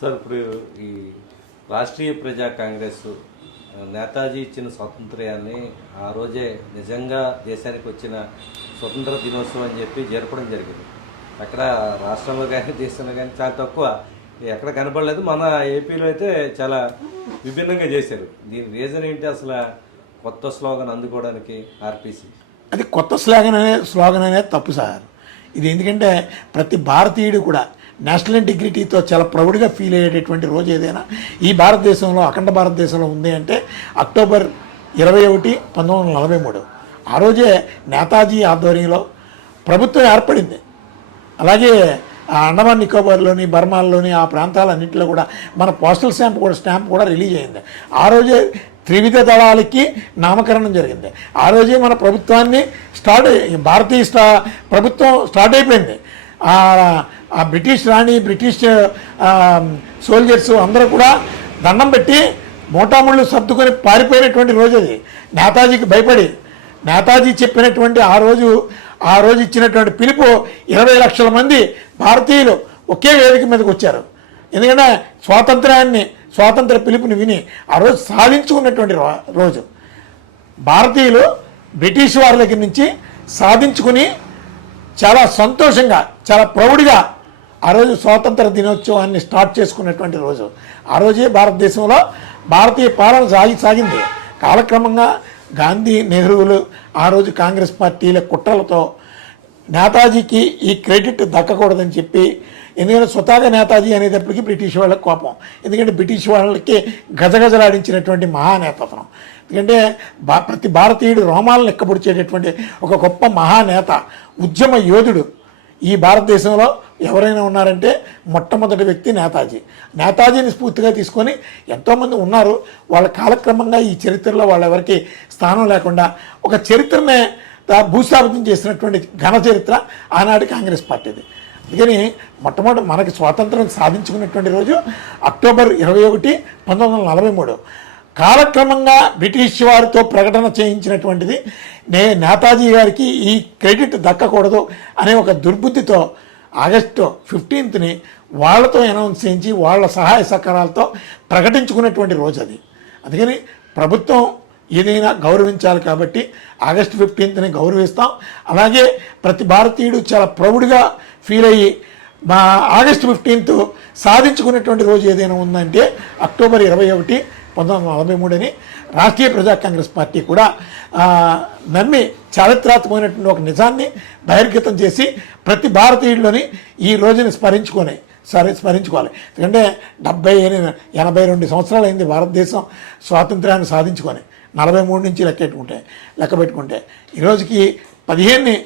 Sir ఇప్పుడు ఈ రాష్ట్రీయ ప్రజా కాంగ్రెస్ నేతాజీ ఇచ్చిన స్వాతంత్ర్యాన్ని ఆ రోజే నిజంగా దేశానికి వచ్చిన స్వతంత్ర దినోత్సవం అని చెప్పి జరపడం జరిగింది. అక్కడ రాష్ట్రంలో కానీ దేశంలో కానీ చాలా తక్కువ. ఎక్కడ కనపడలేదు మన ఏపీలో అయితే చాలా విభిన్నంగా చేశారు. దీని రీజన్ ఏంటి అసలు? కొత్త స్లోగన్ అందుకోవడానికి ఆర్పిసి. అది కొత్త స్లోగన్ అనే స్లోగన్ అనేది తప్పు సార్. ఇది ఎందుకంటే ప్రతి భారతీయుడు కూడా నేషనల్ ఇంటిగ్రిటీతో చాలా ప్రౌడ్గా ఫీల్ అయ్యేటటువంటి రోజు ఏదైనా ఈ భారతదేశంలో అఖండ భారతదేశంలో ఉంది అంటే అక్టోబర్ ఇరవై ఒకటి పంతొమ్మిది వందల నలభై మూడు. ఆ రోజే నేతాజీ ఆధ్వర్యంలో ప్రభుత్వం ఏర్పడింది. అలాగే అండమాన్ నికోబార్లోని బర్మాల్లోని ఆ ప్రాంతాలన్నింటిలో కూడా మన పోస్టల్ స్టాంప్ కూడా స్టాంప్ కూడా రిలీజ్ అయింది. ఆ రోజే త్రివిధ దళాలకి నామకరణం జరిగింది. ఆ రోజే మన ప్రభుత్వాన్ని స్టార్ట్ భారతీయ స్టా ప్రభుత్వం స్టార్ట్ అయిపోయింది. ఆ బ్రిటిష్ రాణి బ్రిటిష్ సోల్జర్స్ అందరూ కూడా దండం పెట్టి మోటాముళ్ళు సర్దుకొని పారిపోయినటువంటి రోజు అది. నేతాజీకి భయపడి నేతాజీ చెప్పినటువంటి ఆ రోజు ఆ రోజు ఇచ్చినటువంటి పిలుపు ఇరవై లక్షల మంది భారతీయులు ఒకే వేదిక మీదకి వచ్చారు. ఎందుకంటే స్వాతంత్రాన్ని స్వాతంత్ర పిలుపుని విని ఆ రోజు సాధించుకున్నటువంటి రో- రోజు. భారతీయులు బ్రిటిష్ వారి దగ్గర నుంచి సాధించుకుని చాలా సంతోషంగా చాలా ప్రౌడ్గా ఆ రోజు స్వాతంత్ర దినోత్సవాన్ని స్టార్ట్ చేసుకున్నటువంటి రోజు. ఆ రోజే భారతదేశంలో భారతీయ పాలన సాగి సాగింది. కాలక్రమంగా గాంధీ నెహ్రూలు ఆ రోజు కాంగ్రెస్ పార్టీల కుట్రలతో నేతాజీకి ఈ క్రెడిట్ దక్కకూడదని చెప్పి ఎందుకంటే స్వతహాగా నేతాజీ అనేటప్పటికీ బ్రిటిష్ వాళ్ళకి కోపం. ఎందుకంటే బ్రిటిష్ వాళ్ళకి గజగజలాడించినటువంటి మహానేత అతను. ఎందుకంటే బా ప్రతి భారతీయుడు రోమాలను ఎక్కబొడిచేటటువంటి ఒక గొప్ప మహానేత ఉద్యమ యోధుడు ఈ భారతదేశంలో ఎవరైనా ఉన్నారంటే మొట్టమొదటి వ్యక్తి నేతాజీ. నేతాజీని స్ఫూర్తిగా తీసుకొని ఎంతోమంది ఉన్నారు. వాళ్ళ కాలక్రమంగా ఈ చరిత్రలో వాళ్ళెవరికి స్థానం లేకుండా ఒక చరిత్రనే భూస్థాపితం చేసినటువంటి ఘన చరిత్ర ఆనాటి కాంగ్రెస్ పార్టీది. అందుకని మొట్టమొదటి మనకి స్వాతంత్రం సాధించుకున్నటువంటి రోజు అక్టోబర్ ఇరవై ఒకటి పంతొమ్మిది వందల నలభై మూడు. కాలక్రమంగా బ్రిటిష్ వారితో ప్రకటన చేయించినటువంటిది నే నేతాజీ గారికి ఈ క్రెడిట్ దక్కకూడదు అనే ఒక దుర్బుద్ధితో ఆగస్టు ఫిఫ్టీన్త్ని వాళ్ళతో అనౌన్స్ చేయించి వాళ్ళ సహాయ సహకారాలతో ప్రకటించుకున్నటువంటి రోజు అది. అందుకని ప్రభుత్వం ఏదైనా గౌరవించాలి కాబట్టి ఆగస్టు ఫిఫ్టీన్త్ని గౌరవిస్తాం. అలాగే ప్రతి భారతీయుడు చాలా ప్రౌడ్గా ఫీల్ అయ్యి మా ఆగస్టు ఫిఫ్టీన్త్ సాధించుకున్నటువంటి రోజు ఏదైనా ఉందంటే అక్టోబర్ ఇరవై ఒకటి పంతొమ్మిది వందల నలభై మూడుని రాష్ట్రీయ ప్రజా కాంగ్రెస్ పార్టీ కూడా నమ్మి చారిత్రాత్మకమైనటువంటి ఒక నిజాన్ని బహిర్గతం చేసి ప్రతి భారతీయుడిలోని ఈ రోజుని స్మరించుకొని సరే స్మరించుకోవాలి. ఎందుకంటే డెబ్బై ఎనిమిది ఎనభై రెండు సంవత్సరాలు అయింది భారతదేశం స్వాతంత్రాన్ని సాధించుకొని నలభై మూడు నుంచి లెక్క పెట్టుకుంటే. లెక్క పెట్టుకుంటే ఈరోజుకి పదిహేనుని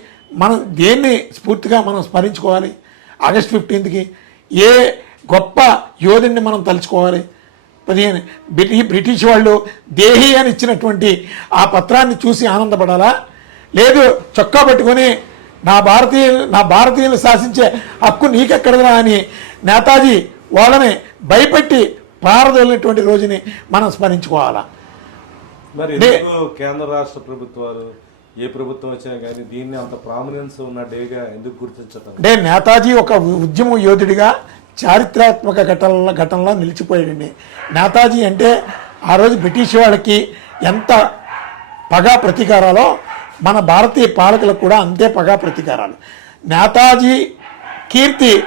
మనం దేన్ని స్ఫూర్తిగా మనం స్మరించుకోవాలి? ఆగస్ట్ ఫిఫ్టీన్త్కి ఏ గొప్ప యోధుడిని మనం తలుచుకోవాలి? పదిహేను. బ్రిటి బ్రిటిష్ వాళ్ళు దేహి అని ఇచ్చినటువంటి ఆ పత్రాన్ని చూసి ఆనందపడాలా? లేదు చొక్కా పట్టుకొని నా భారతీయ నా భారతీయులు శాసించే హక్కు నీకెక్కడదా అని నేతాజీ వాళ్ళని భయపెట్టి పారదోలినటువంటి రోజుని మనం స్మరించుకోవాలా? మరి కేంద్ర రాష్ట్ర ప్రభుత్వాలు ఏ ప్రభుత్వం వచ్చినా కానీ దీన్ని అంత ప్రామినెన్స్ ఉన్న డేగా ఎందుకు గుర్తించటం? అంటే నేతాజీ ఒక ఉద్యమ యోధుడిగా చారిత్రాత్మక ఘటనలో ఘటనలో నిలిచిపోయాడండి. నేతాజీ అంటే ఆ రోజు బ్రిటిష్ వాళ్ళకి ఎంత పగా ప్రతీకారాలో మన భారతీయ పాలకులకు కూడా అంతే పగా ప్రతీకారాలు. నేతాజీ కీర్తి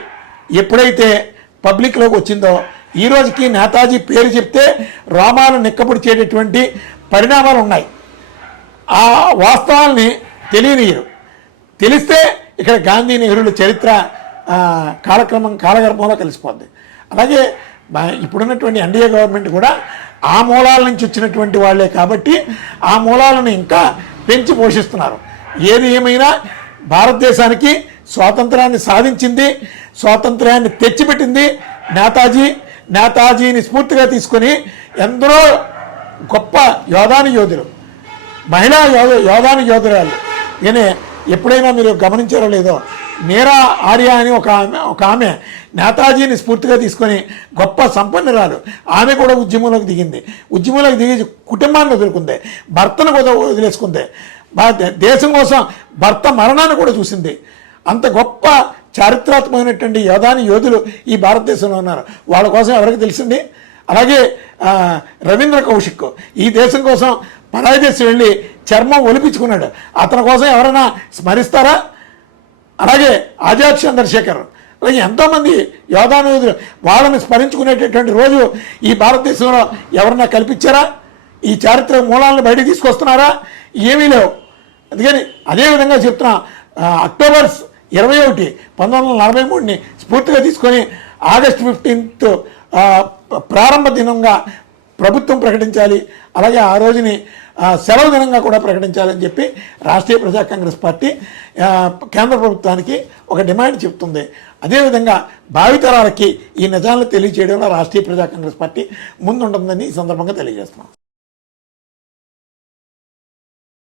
ఎప్పుడైతే పబ్లిక్లోకి వచ్చిందో ఈ రోజుకి నేతాజీ పేరు చెప్తే రోమాలు నిక్కబొడిచేటటువంటి పరిణామాలు ఉన్నాయి. ఆ వాస్తవాల్ని తెలియనియరు. తెలిస్తే ఇక్కడ గాంధీ నెహ్రూల చరిత్ర కాలక్రమం కాలగర్భంలో కలిసిపోద్ది. అలాగే ఇప్పుడున్నటువంటి ఎన్డీఏ గవర్నమెంట్ కూడా ఆ మూలాల నుంచి వచ్చినటువంటి వాళ్ళే కాబట్టి ఆ మూలాలను ఇంకా పెంచి పోషిస్తున్నారు. ఏది ఏమైనా భారతదేశానికి స్వాతంత్రాన్ని సాధించింది స్వాతంత్ర్యాన్ని తెచ్చిపెట్టింది నేతాజీ నేతాజీని స్ఫూర్తిగా తీసుకొని ఎందరో గొప్ప యోధాని యోధులు మహిళా యోధ యోధాని యోధురాలు. ఈయన ఎప్పుడైనా మీరు గమనించారో లేదో మీరా ఆర్య అని ఒక ఆమె ఒక ఆమె నేతాజీని స్ఫూర్తిగా తీసుకొని గొప్ప సంపన్నురాలు. ఆమె కూడా ఉద్యమంలోకి దిగింది. ఉద్యమంలోకి దిగి కుటుంబాన్ని వదులుకుంది. భర్తను కూడా వదిలేసుకుంది. దేశం కోసం భర్త మరణాన్ని కూడా చూసింది. అంత గొప్ప చారిత్రాత్మకమైనటువంటి యోధాని యోధులు ఈ భారతదేశంలో ఉన్నారు. వాళ్ళ కోసం ఎవరికి తెలిసింది? అలాగే రవీంద్ర కౌశిక్. ఈ దేశం కోసం పరాయి దేశం వెళ్ళి చర్మం ఒలిపించుకున్నాడు. అతని కోసం ఎవరైనా స్మరిస్తారా? అలాగే ఆజాద్ చంద్రశేఖర్. అలాగే ఎంతోమంది యోధానుయుధులు వాళ్ళని స్మరించుకునేటటువంటి రోజు ఈ భారతదేశంలో ఎవరన్నా కల్పించారా? ఈ చారిత్రక మూలాలను బయటకు తీసుకొస్తున్నారా? ఏమీ లేవు. అందుకని అదేవిధంగా చెప్తున్నా అక్టోబర్ ఇరవై ఒకటి పంతొమ్మిది వందల నలభై మూడుని స్ఫూర్తిగా తీసుకొని ఆగస్ట్ ఫిఫ్టీన్త్ ప్రారంభ దినంగా ప్రభుత్వం ప్రకటించాలి అలాగే ఆ రోజుని సెలవు దినంగా కూడా ప్రకటించాలని చెప్పి రాష్ట్రీయ ప్రజా కాంగ్రెస్ పార్టీ కేంద్ర ప్రభుత్వానికి ఒక డిమాండ్ చెప్తుంది. అదేవిధంగా భావితరాలకి ఈ నిజాలను తెలియజేయడంలో రాష్ట్రీయ ప్రజా కాంగ్రెస్ పార్టీ ముందుంటుందని ఈ సందర్భంగా తెలియజేస్తున్నాం.